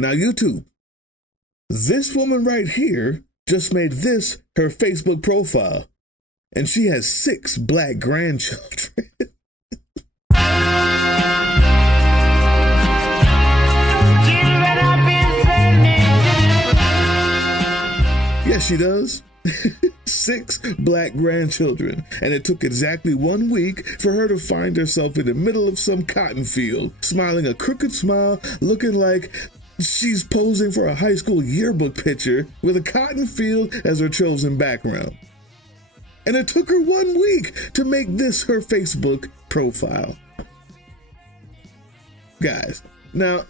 Now, YouTube, this woman right here just made this her Facebook profile, and she has 6 black grandchildren. Yes, she does. 6 black grandchildren, and it took exactly 1 week for her to find herself in the middle of some cotton field, smiling a crooked smile, looking like she's posing for a high school yearbook picture with a cotton field as her chosen background. And it took her 1 week to make this her Facebook profile. Guys, now,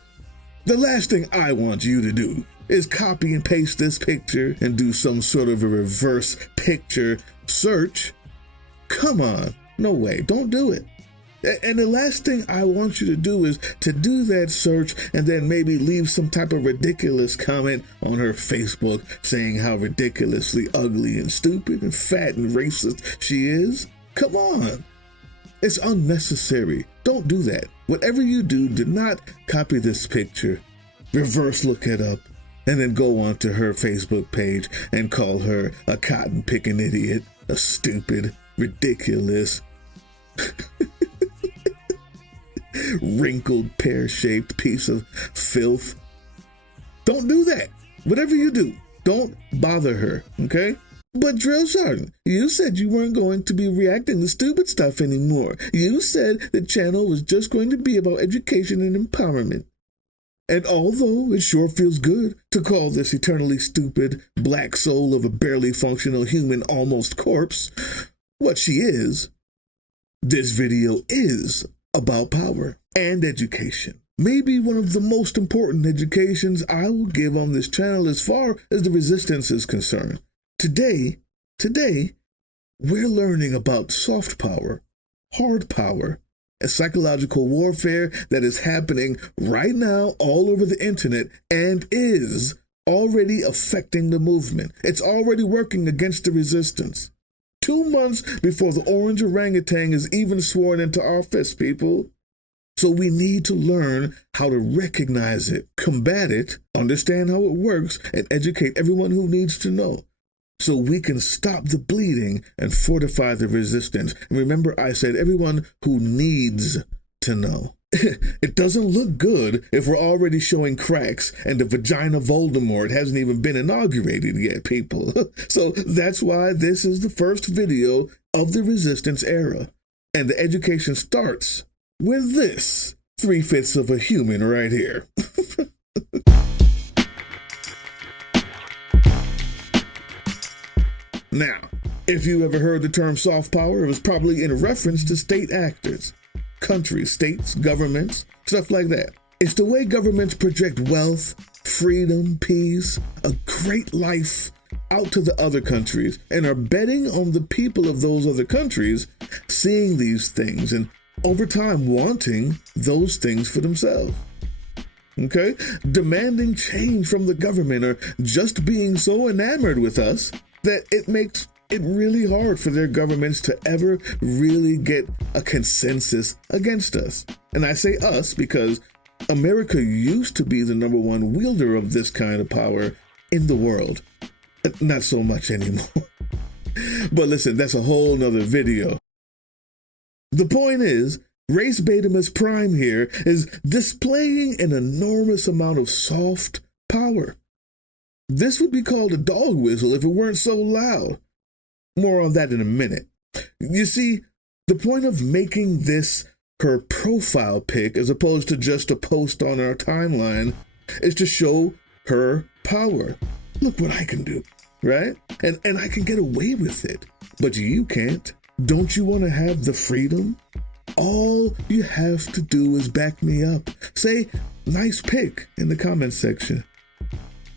the last thing I want you to do is copy and paste this picture and do some sort of a reverse picture search. Come on, no way, don't do it. And the last thing I want you to do is to do that search and then maybe leave some type of ridiculous comment on her Facebook saying how ridiculously ugly and stupid and fat and racist she is. Come on. It's unnecessary. Don't do that. Whatever you do not copy this picture, reverse look it up, and then go onto her Facebook page and call her a cotton-picking idiot, a stupid, ridiculous, wrinkled, pear-shaped piece of filth. Don't do that. Whatever you do, don't bother her, okay? But Drill Sergeant, you said you weren't going to be reacting to stupid stuff anymore. You said the channel was just going to be about education and empowerment. And although it sure feels good to call this eternally stupid black soul of a barely functional human almost corpse what she is, this video is about power and education. Maybe one of the most important educations I will give on this channel as far as the resistance is concerned. Today, we're learning about soft power, hard power, and psychological warfare that is happening right now all over the internet and is already affecting the movement. It's already working against the resistance. 2 months before the orange orangutan is even sworn into office, people. So we need to learn how to recognize it, combat it, understand how it works, and educate everyone who needs to know, so we can stop the bleeding and fortify the resistance. And remember, I said everyone who needs to know. It doesn't look good if we're already showing cracks and the vagina Voldemort hasn't even been inaugurated yet, people. So that's why this is the first video of the resistance era. And the education starts with this 3/5 of a human right here. Now, if you ever heard the term soft power, it was probably in reference to state actors, countries, states, governments, stuff like that. It's the way governments project wealth, freedom, peace, a great life out to the other countries and are betting on the people of those other countries seeing these things and over time wanting those things for themselves. Okay? Demanding change from the government or just being so enamored with us that it makes it really hard for their governments to ever really get a consensus against us. And I say us because America used to be the #1 wielder of this kind of power in the world. Not so much anymore. But listen, that's a whole nother video. The point is, Race Betamus Prime here is displaying an enormous amount of soft power. This would be called a dog whistle if it weren't so loud. More on that in a minute. You see, the point of making this her profile pic as opposed to just a post on our timeline is to show her power. Look what I can do, right? And I can get away with it, but you can't. Don't you want to have the freedom? All you have to do is back me up. Say, nice pic in the comments section.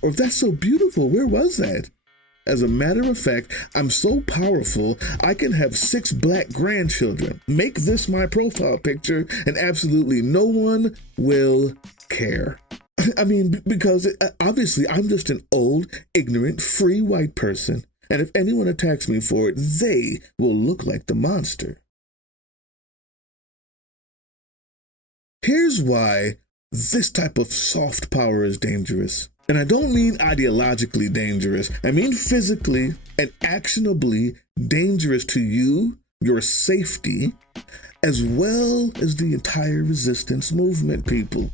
Or if that's so beautiful, where was that? As a matter of fact, I'm so powerful, I can have 6 black grandchildren. Make this my profile picture, and absolutely no one will care. I mean, because obviously I'm just an old, ignorant, free white person. And if anyone attacks me for it, they will look like the monster. Here's why this type of soft power is dangerous. And I don't mean ideologically dangerous. I mean physically and actionably dangerous to you, your safety, as well as the entire resistance movement, people.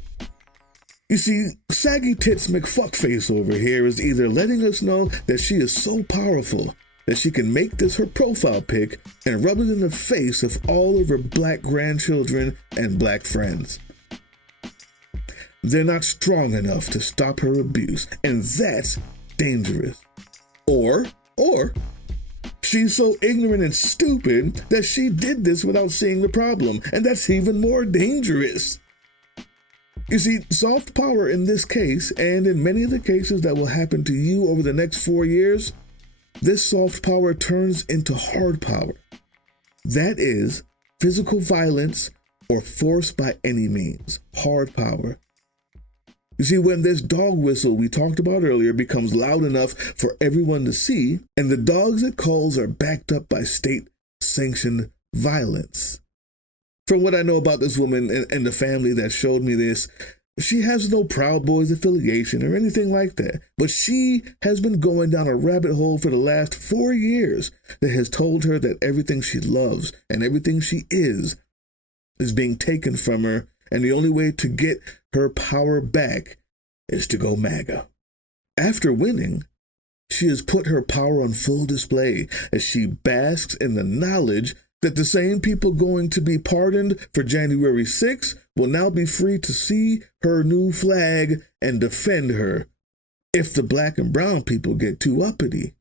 You see, Saggy Tits McFuckface over here is either letting us know that she is so powerful that she can make this her profile pic and rub it in the face of all of her black grandchildren and black friends. They're not strong enough to stop her abuse, and that's dangerous. Or, she's so ignorant and stupid that she did this without seeing the problem, and that's even more dangerous. You see, soft power in this case, and in many of the cases that will happen to you over the next 4 years, this soft power turns into hard power. That is physical violence or force by any means, hard power. You see, when this dog whistle we talked about earlier becomes loud enough for everyone to see, and the dogs it calls are backed up by state-sanctioned violence. From what I know about this woman and the family that showed me this, she has no Proud Boys affiliation or anything like that, but she has been going down a rabbit hole for the last 4 years that has told her that everything she loves and everything she is being taken from her, and the only way to get her power back is to go MAGA. After winning, she has put her power on full display as she basks in the knowledge that the same people going to be pardoned for January 6th will now be free to see her new flag and defend her if the black and brown people get too uppity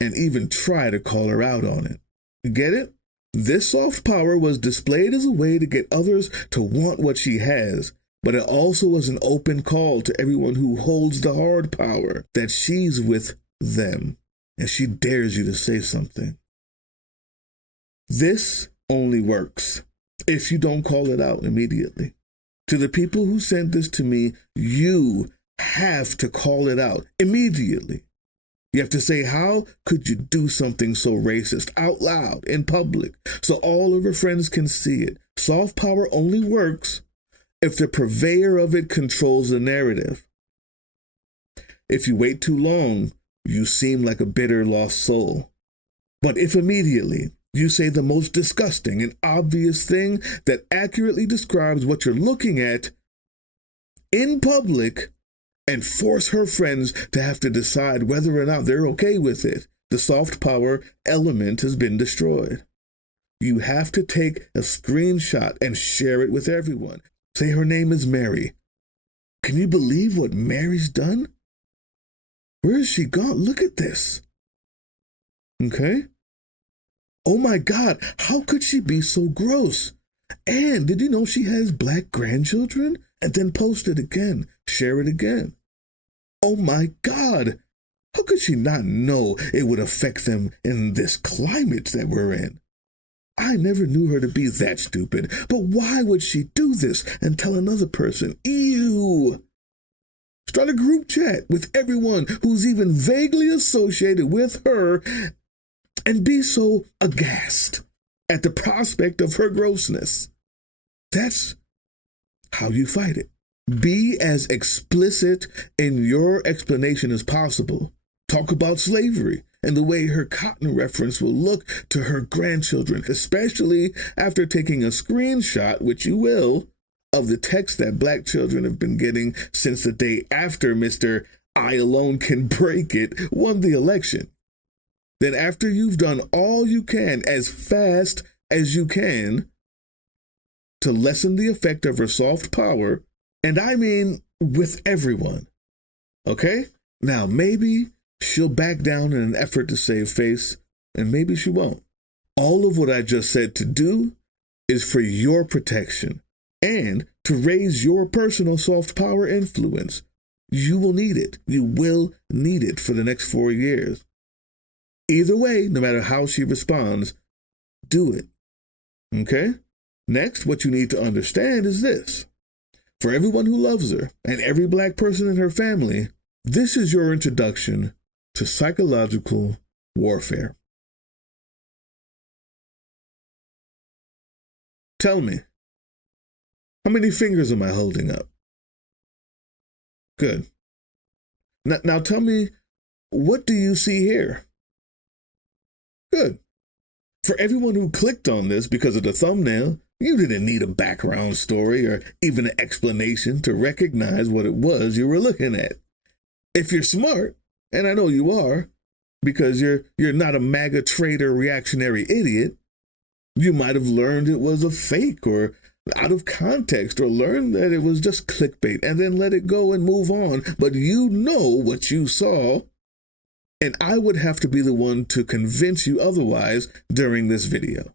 and even try to call her out on it. Get it? This soft power was displayed as a way to get others to want what she has, but it also was an open call to everyone who holds the hard power that she's with them, and she dares you to say something. This only works if you don't call it out immediately. To the people who sent this to me, you have to call it out immediately. You have to say, how could you do something so racist out loud in public so all of your friends can see it? Soft power only works if the purveyor of it controls the narrative. If you wait too long, you seem like a bitter lost soul. But if immediately you say the most disgusting and obvious thing that accurately describes what you're looking at in public and force her friends to have to decide whether or not they're okay with it, the soft power element has been destroyed. You have to take a screenshot and share it with everyone. Say her name is Mary. Can you believe what Mary's done? Where is she gone? Look at this. Okay? Oh my God, how could she be so gross? And did you know she has black grandchildren? And then post it again, share it again. Oh my God, how could she not know it would affect them in this climate that we're in? I never knew her to be that stupid, but why would she do this and tell another person, ew? Start a group chat with everyone who's even vaguely associated with her and be so aghast at the prospect of her grossness. That's how you fight it. Be as explicit in your explanation as possible. Talk about slavery and the way her cotton reference will look to her grandchildren, especially after taking a screenshot, which you will, of the text that black children have been getting since the day after Mr. I Alone Can Break It won the election. Then after you've done all you can as fast as you can to lessen the effect of her soft power, and I mean with everyone, okay? Now, maybe she'll back down in an effort to save face, and maybe she won't. All of what I just said to do is for your protection and to raise your personal soft power influence. You will need it. You will need it for the next 4 years. Either way, no matter how she responds, do it. Okay? Next, what you need to understand is this. For everyone who loves her and every black person in her family, this is your introduction to psychological warfare. Tell me, how many fingers am I holding up? Good. Now tell me, what do you see here? Good. For everyone who clicked on this because of the thumbnail, you didn't need a background story or even an explanation to recognize what it was you were looking at. If you're smart, and I know you are, because you're not a MAGA traitor reactionary idiot, you might have learned it was a fake or out of context, or learned that it was just clickbait and then let it go and move on. But you know what you saw, and I would have to be the one to convince you otherwise during this video.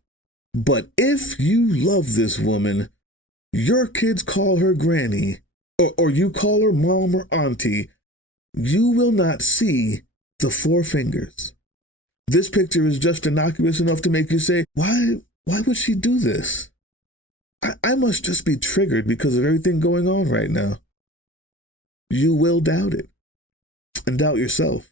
But if you love this woman, your kids call her granny, or you call her mom or auntie, you will not see the 4 fingers. This picture is just innocuous enough to make you say, why would she do this? I must just be triggered because of everything going on right now. You will doubt it and doubt yourself.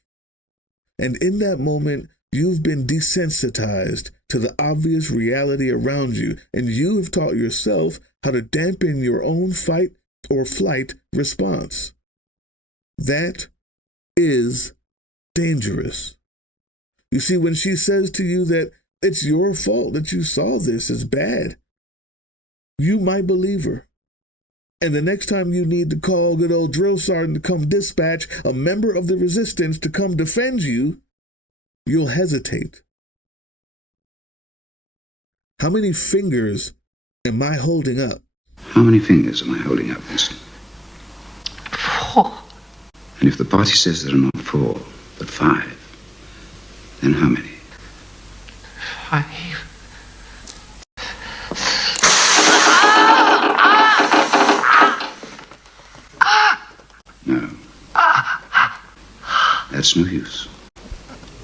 And in that moment, you've been desensitized to the obvious reality around you, and you have taught yourself how to dampen your own fight or flight response. That is dangerous. You see, when she says to you that it's your fault that you saw this as bad, you might believe her. And the next time you need to call good old drill sergeant to come dispatch a member of the resistance to come defend you, you'll hesitate. How many fingers am I holding up? How many fingers am I holding up, Winston? 4. And if the party says there are not 4, but 5, then how many? 5. No. That's no use.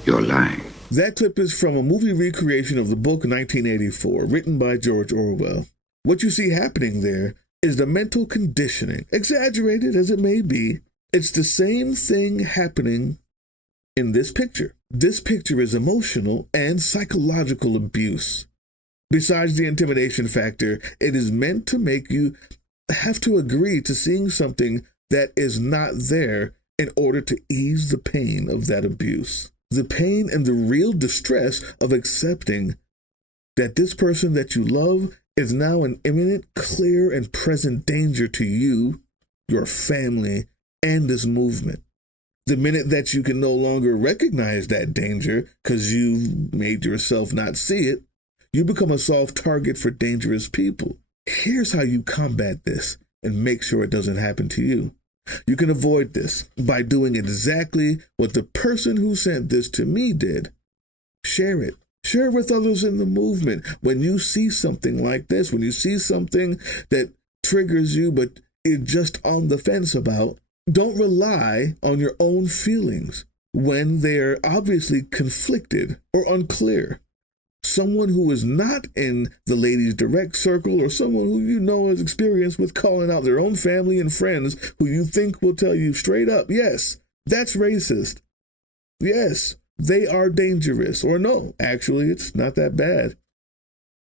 You're lying. That clip is from a movie recreation of the book 1984, written by George Orwell. What you see happening there is the mental conditioning. Exaggerated as it may be, it's the same thing happening in this picture. This picture is emotional and psychological abuse. Besides the intimidation factor, it is meant to make you have to agree to seeing something that is not there in order to ease the pain of that abuse. The pain and the real distress of accepting that this person that you love is now an imminent, clear, and present danger to you, your family, and this movement. The minute that you can no longer recognize that danger because you've made yourself not see it, you become a soft target for dangerous people. Here's how you combat this and make sure it doesn't happen to you. You can avoid this by doing exactly what the person who sent this to me did. Share it. Share it with others in the movement. When you see something like this, when you see something that triggers you but you're just on the fence about, don't rely on your own feelings when they're obviously conflicted or unclear. Someone who is not in the ladies' direct circle, or someone who you know has experience with calling out their own family and friends who you think will tell you straight up, yes, that's racist. Yes, they are dangerous. Or no, actually, it's not that bad.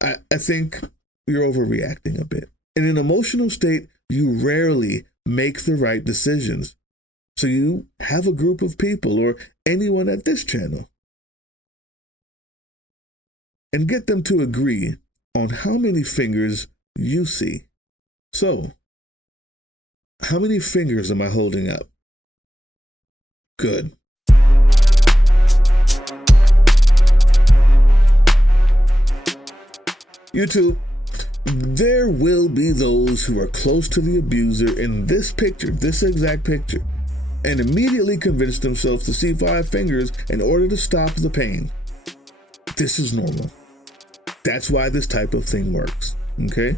I think you're overreacting a bit. In an emotional state, you rarely make the right decisions. So you have a group of people, or anyone at this channel, and get them to agree on how many fingers you see. So, how many fingers am I holding up? Good. YouTube, there will be those who are close to the abuser in this picture, this exact picture, and immediately convince themselves to see 5 fingers in order to stop the pain. This is normal. That's why this type of thing works, okay?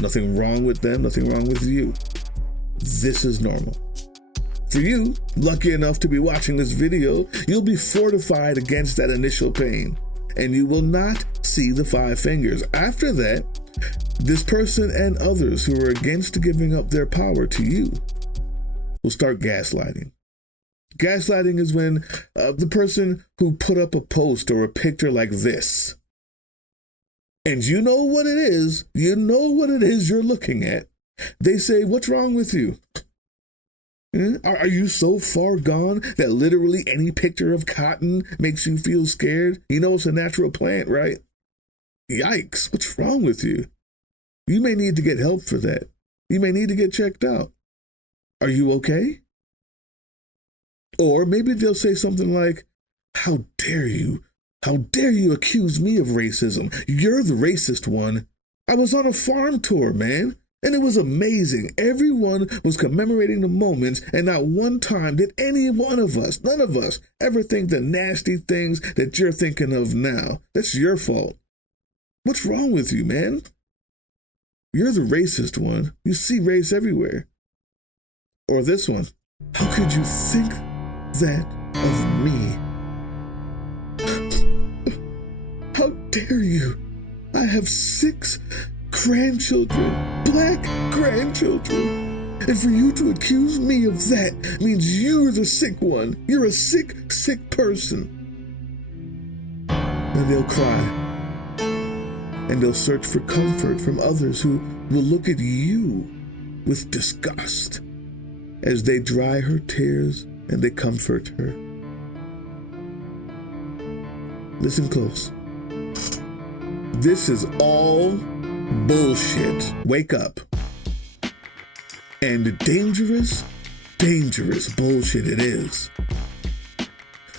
Nothing wrong with them, nothing wrong with you. This is normal. For you, lucky enough to be watching this video, you'll be fortified against that initial pain, and you will not see the 5 fingers. After that, this person and others who are against giving up their power to you will start gaslighting. Gaslighting is when the person who put up a post or a picture like this, and you know what it is you're looking at, they say, what's wrong with you? Are you so far gone that literally any picture of cotton makes you feel scared? You know it's a natural plant, right? Yikes, what's wrong with you? You may need to get help for that. You may need to get checked out. Are you okay? Or maybe they'll say something like, how dare you? How dare you accuse me of racism? You're the racist one. I was on a farm tour, man, and it was amazing. Everyone was commemorating the moments, and not one time did any one of us, none of us, ever think the nasty things that you're thinking of now. That's your fault. What's wrong with you, man? You're the racist one. You see race everywhere. Or this one. How could you think that of me? How dare you? I have 6 grandchildren, black grandchildren. And for you to accuse me of that means you're the sick one. You're a sick, sick person. And they'll cry. And they'll search for comfort from others who will look at you with disgust as they dry her tears and they comfort her. Listen close. This is all bullshit. Wake up. And dangerous, dangerous bullshit it is.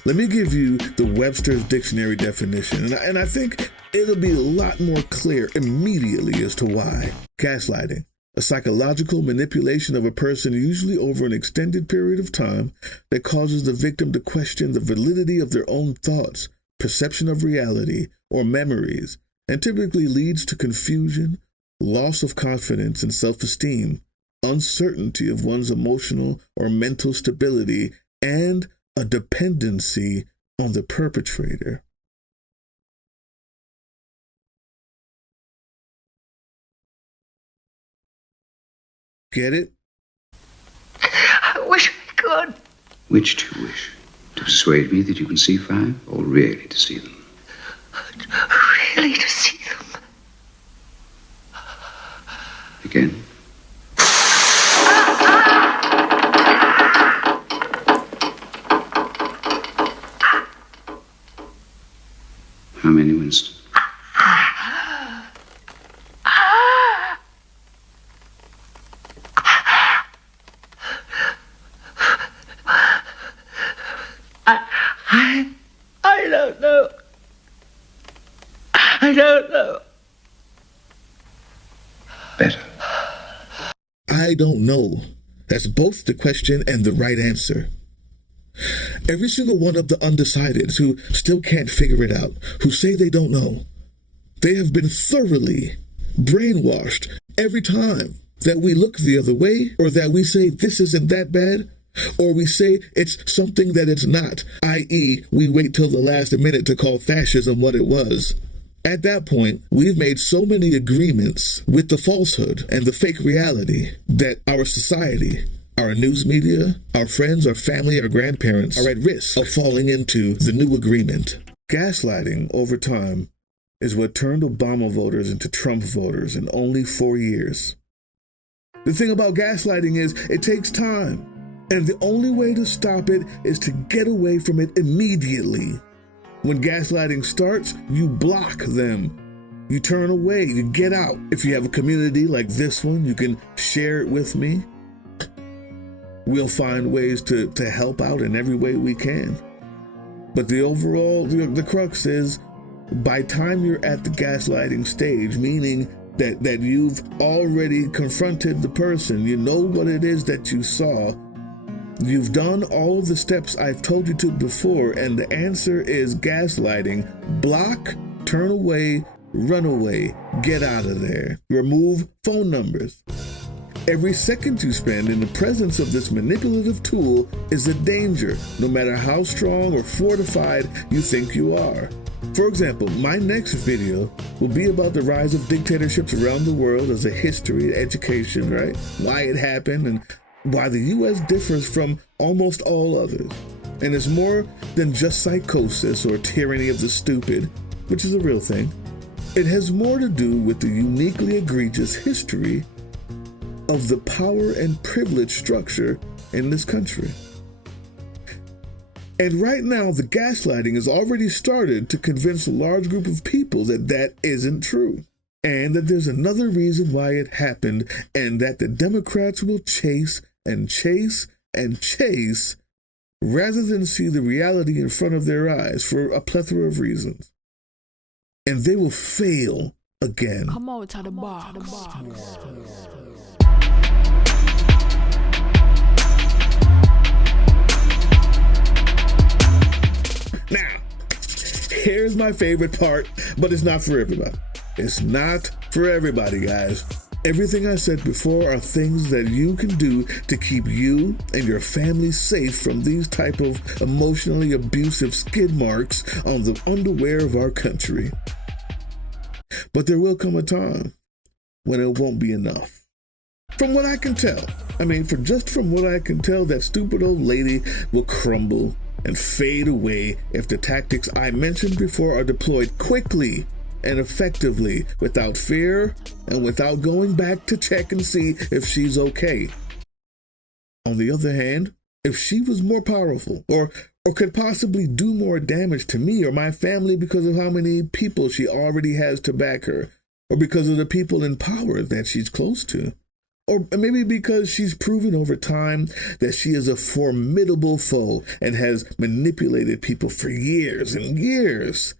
Let me give you the Webster's Dictionary definition, and I think it'll be a lot more clear immediately as to why. Gaslighting, a psychological manipulation of a person usually over an extended period of time that causes the victim to question the validity of their own thoughts, perception of reality, or memories, and typically leads to confusion, loss of confidence and self-esteem, uncertainty of one's emotional or mental stability, and a dependency on the perpetrator. Get it? I wish I could. Which do you wish? To persuade me that you can see 5, or really to see them? Really to see them. Again? How many, Winston? I don't know. I don't know. Better. I don't know. That's both the question and the right answer. Every single one of the undecideds who still can't figure it out, who say they don't know, they have been thoroughly brainwashed every time that we look the other way, or that we say this isn't that bad, or we say it's something that it's not, i.e., we wait till the last minute to call fascism what it was. At that point, we've made so many agreements with the falsehood and the fake reality that our society, our news media, our friends, our family, our grandparents are at risk of falling into the new agreement. Gaslighting over time is what turned Obama voters into Trump voters in only 4 years. The thing about gaslighting is it takes time, and the only way to stop it is to get away from it immediately. When gaslighting starts, you block them. You turn away, you get out. If you have a community like this one, you can share it with me. We'll find ways to help out in every way we can. But the crux is, by time you're at the gaslighting stage, meaning that you've already confronted the person, you know what it is that you saw, you've done all of the steps I've told you to before, and the answer is gaslighting. Block, turn away, run away, get out of there. Remove phone numbers. Every second you spend in the presence of this manipulative tool is a danger, no matter how strong or fortified you think you are. For example, my next video will be about the rise of dictatorships around the world as a history, education, right? Why it happened and why the U.S. differs from almost all others. And it's more than just psychosis or tyranny of the stupid, which is a real thing. It has more to do with the uniquely egregious history of the power and privilege structure in this country. And right now, the gaslighting has already started to convince a large group of people that that isn't true, and that there's another reason why it happened, and that the Democrats will chase and chase and chase rather than see the reality in front of their eyes for a plethora of reasons. And they will fail again. Come out to the bar. Now, here's my favorite part, but it's not for everybody. It's not for everybody, guys. Everything I said before are things that you can do to keep you and your family safe from these type of emotionally abusive skid marks on the underwear of our country. But there will come a time when it won't be enough. From what I can tell, from what I can tell, that stupid old lady will crumble and fade away if the tactics I mentioned before are deployed quickly and effectively, without fear and without going back to check and see if she's okay. On the other hand, if she was more powerful or could possibly do more damage to me or my family because of how many people she already has to back her, or because of the people in power that she's close to, or maybe because she's proven over time that she is a formidable foe and has manipulated people for years and years,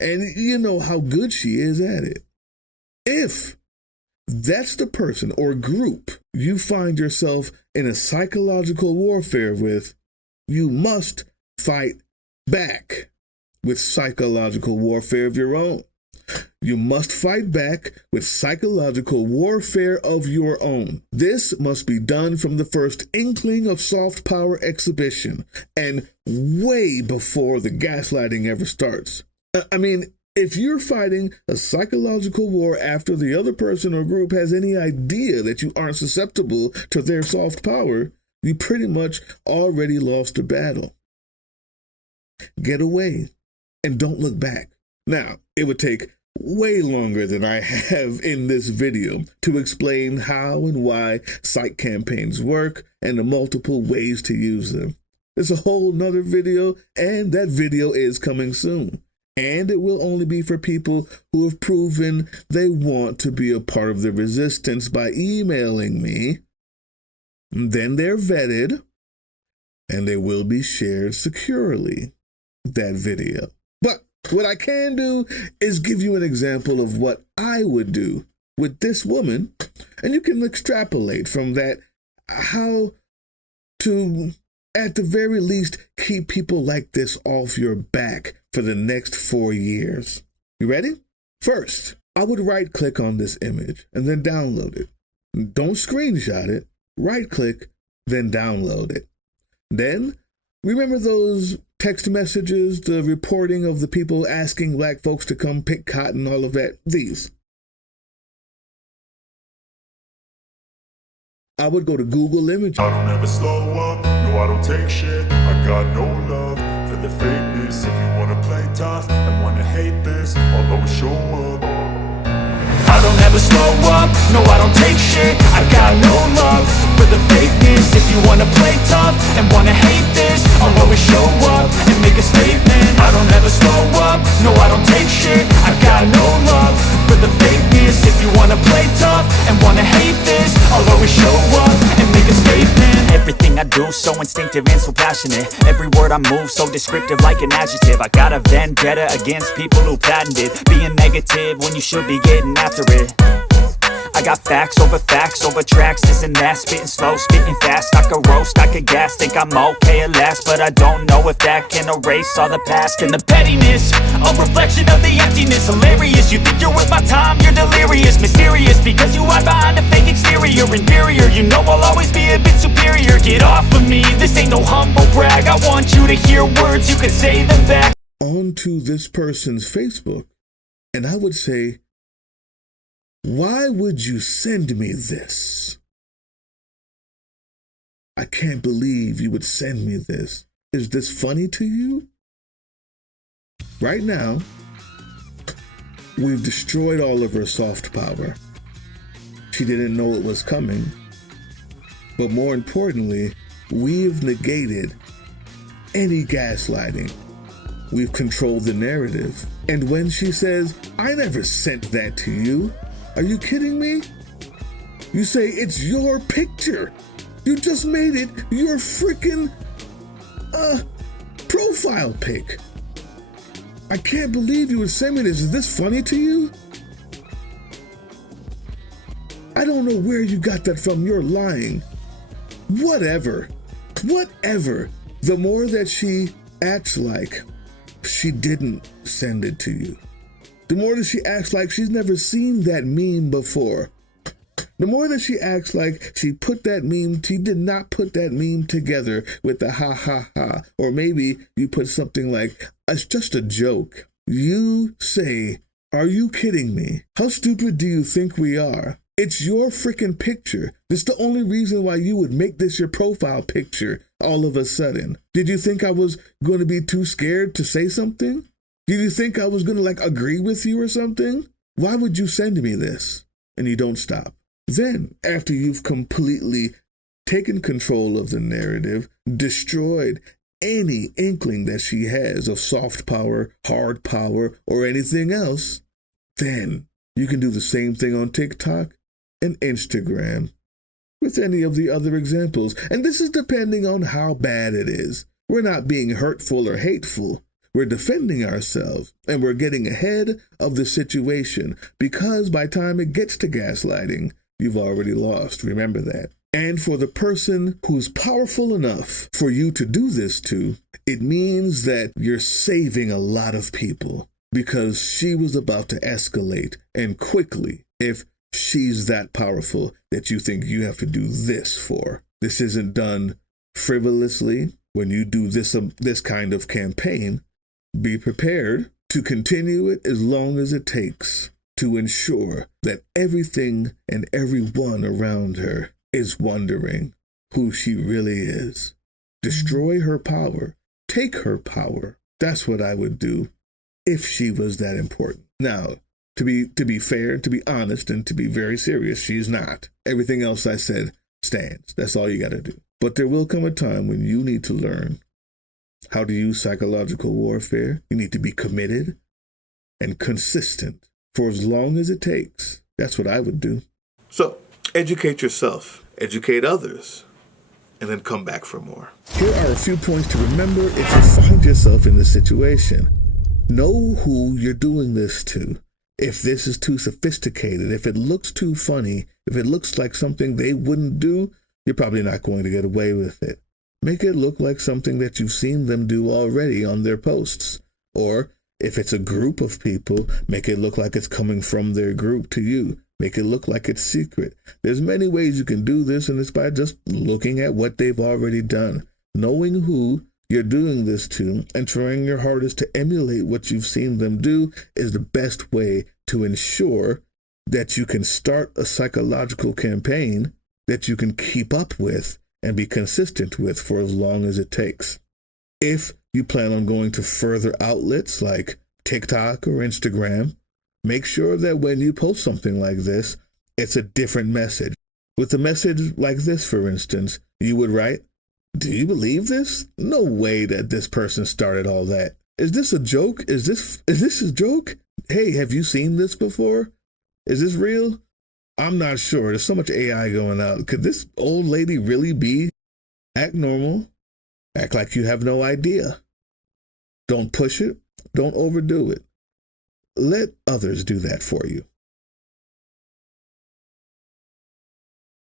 and you know how good she is at it. If that's the person or group you find yourself in a psychological warfare with, you must fight back with psychological warfare of your own. You must fight back with psychological warfare of your own. This must be done from the first inkling of soft power exhibition and way before the gaslighting ever starts. If you're fighting a psychological war after the other person or group has any idea that you aren't susceptible to their soft power, you pretty much already lost the battle. Get away and don't look back. Now, it would take way longer than I have in this video to explain how and why psych campaigns work and the multiple ways to use them. It's a whole nother video, and that video is coming soon. And it will only be for people who have proven they want to be a part of the resistance by emailing me. Then they're vetted, and they will be shared securely, that video. But what I can do is give you an example of what I would do with this woman, and you can extrapolate from that how to, at the very least, keep people like this off your back for the next 4 years. You ready? First, I would right-click on this image and then download it. Don't screenshot it. Right-click, then download it. Then, remember those text messages, the reporting of the people asking black folks to come pick cotton, all of that? These. I would go to Google Images. I don't ever slow up, no I don't take shit. I got no love for the fakeness. If you wanna play tough and wanna hate this, I'll always show up. I don't ever slow up, no I don't take shit. I got no love for the fakeness. If you wanna play tough and wanna hate this, I'll always show up and make a statement. I don't ever slow up, no I don't take shit. I got no love for the fakeness. If you wanna play tough and wanna hate this, I'll always show up and make a statement. Everything I do so instinctive and so passionate. Every word I move so descriptive like an adjective. I got a vendetta against people who patented being negative when you should be getting after it. I got facts over tracks, this and that. Spitting slow, spitting fast. I could roast, I could gas. Think I'm okay at last, but I don't know if that can erase all the past. And the pettiness, a reflection of the emptiness. Hilarious, you think you're worth my time, you're delirious. Mysterious, because you hide behind a fake exterior. Inferior, you know I'll always be a bit superior. Get off of me, this ain't no humble brag. I want you to hear words, you can say them back. On to this person's Facebook, and I would say, why would you send me this? I can't believe you would send me this. Is this funny to you? Right now, we've destroyed all of her soft power. She didn't know it was coming. But more importantly, we've negated any gaslighting. We've controlled the narrative. And when she says, I never sent that to you, are you kidding me? You say it's your picture. You just made it your freaking profile pic. I can't believe you would send me this. Is this funny to you? I don't know where you got that from. You're lying. Whatever. The more that she acts like she didn't send it to you, the more that she acts like she's never seen that meme before, the more that she acts like she did not put that meme together with the ha ha ha, or maybe you put something like, it's just a joke. You say, are you kidding me? How stupid do you think we are? It's your freaking picture. That's the only reason why you would make this your profile picture all of a sudden. Did you think I was going to be too scared to say something? Did you think I was going to agree with you or something? Why would you send me this? And you don't stop. Then, after you've completely taken control of the narrative, destroyed any inkling that she has of soft power, hard power, or anything else, then you can do the same thing on TikTok and Instagram with any of the other examples. And this is depending on how bad it is. We're not being hurtful or hateful. We're defending ourselves, and we're getting ahead of the situation, because by the time it gets to gaslighting, you've already lost. Remember that. And for the person who's powerful enough for you to do this to, it means that you're saving a lot of people, because she was about to escalate, and quickly, if she's that powerful that you think you have to do this for. This isn't done frivolously. When you do this kind of campaign, be prepared to continue it as long as it takes to ensure that everything and everyone around her is wondering who she really is. Destroy her power. Take her power. That's what I would do if she was that important. Now, to be fair, to be honest, and to be very serious, she's not. Everything else I said stands. That's all you got to do. But there will come a time when you need to learn how to use psychological warfare. You need to be committed and consistent for as long as it takes. That's what I would do. So, educate yourself, educate others, and then come back for more. Here are a few points to remember if you find yourself in this situation. Know who you're doing this to. If this is too sophisticated, if it looks too funny, if it looks like something they wouldn't do, you're probably not going to get away with it. Make it look like something that you've seen them do already on their posts. Or if it's a group of people, make it look like it's coming from their group to you. Make it look like it's secret. There's many ways you can do this, and it's by just looking at what they've already done. Knowing who you're doing this to and trying your hardest to emulate what you've seen them do is the best way to ensure that you can start a psychological campaign that you can keep up with and be consistent with for as long as it takes. If you plan on going to further outlets like TikTok or Instagram, make sure that when you post something like this, it's a different message. With a message like this, for instance, you would write, "Do you believe this? No way that this person started all that. Is this a joke? Is this a joke? Hey, have you seen this before? Is this real? I'm not sure. There's so much AI going out. Could this old lady really act normal? Act like you have no idea. Don't push it. Don't overdo it. Let others do that for you."